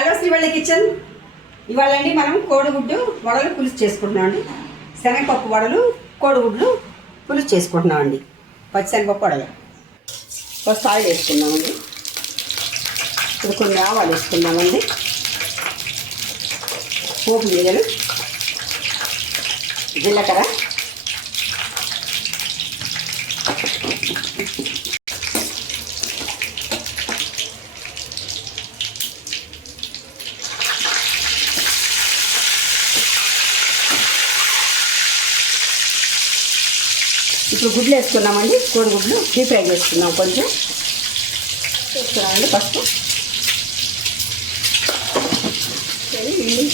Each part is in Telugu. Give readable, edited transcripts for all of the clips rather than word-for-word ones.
Hello Srivalli kitchen. ఇవాళ అండి మనం కోడిగుడ్డు వడలు పులుసు చేసుకుంటున్నామండి. శనగపప్పు వడలు కోడిగుడ్లు పులుసు చేసుకుంటున్నామండి. పచ్చిశనగపప్పు వడలు. ఫస్ట్ ఆయిల్ వేసుకుందామండి. ఇప్పుడు కొన్ని ఆవాలు వేసుకుందామండి. పోపు గింజలు, జీలకర్ర, ఇప్పుడు గుడ్లు వేసుకున్నామండి. కోడిగుడ్లు డీప్ ఫ్రై చేసుకున్నాం. కొంచెం వేసుకున్నామండి. పసుపు ఇవి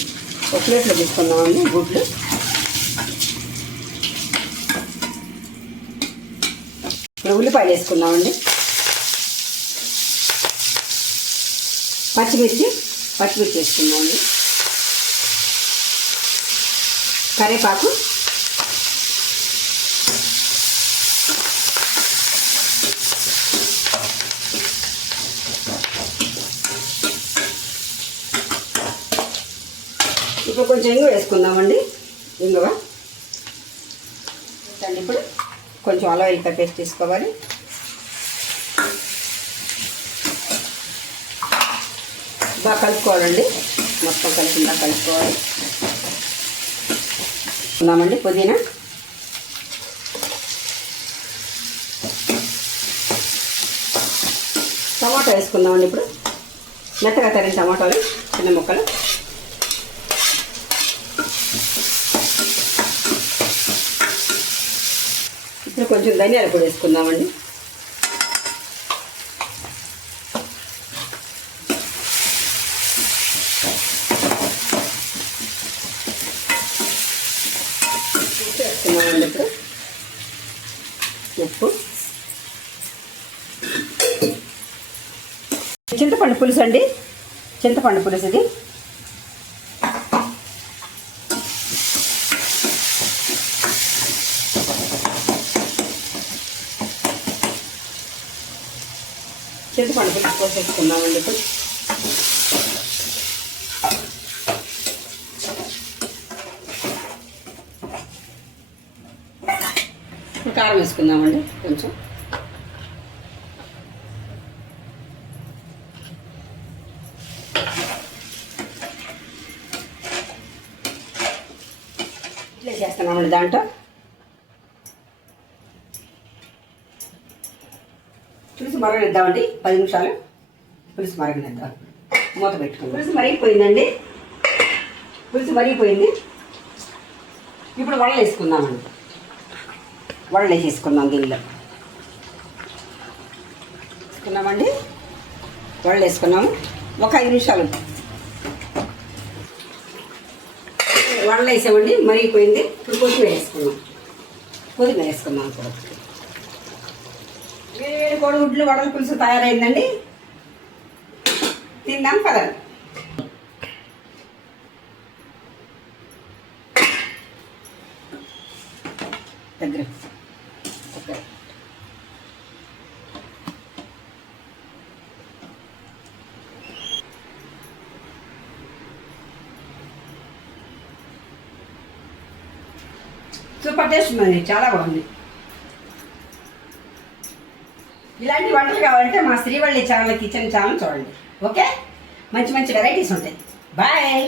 ఒక ప్లేట్లో తీసుకున్నామండి. గుడ్లు ఇప్పుడు ఉల్లిపాయలు వేసుకున్నామండి. పచ్చిమిర్చి వేసుకున్నామండి. కరివేపాకు, ఇప్పుడు కొంచెం ఇంగువ వేసుకుందామండి. ఇంగువ ఇప్పుడు కొంచెం అల్లం వెల్లిపాయ పేస్ట్ తీసుకోవాలి. బాగా కలుపుకోవాలండి. మొత్తం కలిసిందా కలుపుకోవాలి. ఉన్నామండి పుదీనా, టమాటా వేసుకుందామండి. ఇప్పుడు మెత్తగా తరిగిన టమాటాలు చిన్న ముక్కలు, ఇప్పుడు కొంచెం ధనియాలు కూడా వేసుకుందామండి. వేసుకున్నామండి. ఇప్పుడు ఉప్పు, చింతపండు పులుసు అండి. చింతపండు పులుసు ఇది. చింతపండు పులుసు పోసేసుకున్నామండి. ఇప్పుడు కారం వేసుకుందామండి. కొంచెం ఇట్లా చేస్తున్నామండి. దాంట్లో పులుసు మరగనిద్దామండి. 10 నిమిషాలు పులుసు మరగనిద్దాం. మూత పెట్టుకుందాం. పులుసు మరిగిపోయిందండి. పులుసు మరిగిపోయింది. ఇప్పుడు వడలు వేసుకుందామండి. వడలు వేసేసుకుందాం. దీనిలో వేసుకున్నామండి. వడలు వేసుకున్నాము. ఒక 5 నిమిషాలు వడలు వేసామండి. మరిగిపోయింది. ఇప్పుడు కొత్తిమీర వేసుకున్నాం. కొత్తిమీర వేసుకున్నాం. కూడా వేడి కోడిగుడ్లు వడల పులుసు తయారైందండి. తిందాం పదండి. దగ్గర సూపర్ టేస్ట్ ఉంది. చాలా బాగుంది. ఇలాంటి వంటలు కావాలంటే మా శ్రీవల్లి ఛానల్ కిచెన్ ఛానల్ చూడండి. ఓకే, మంచి మంచి వెరైటీస్ ఉంటాయి. బాయ్.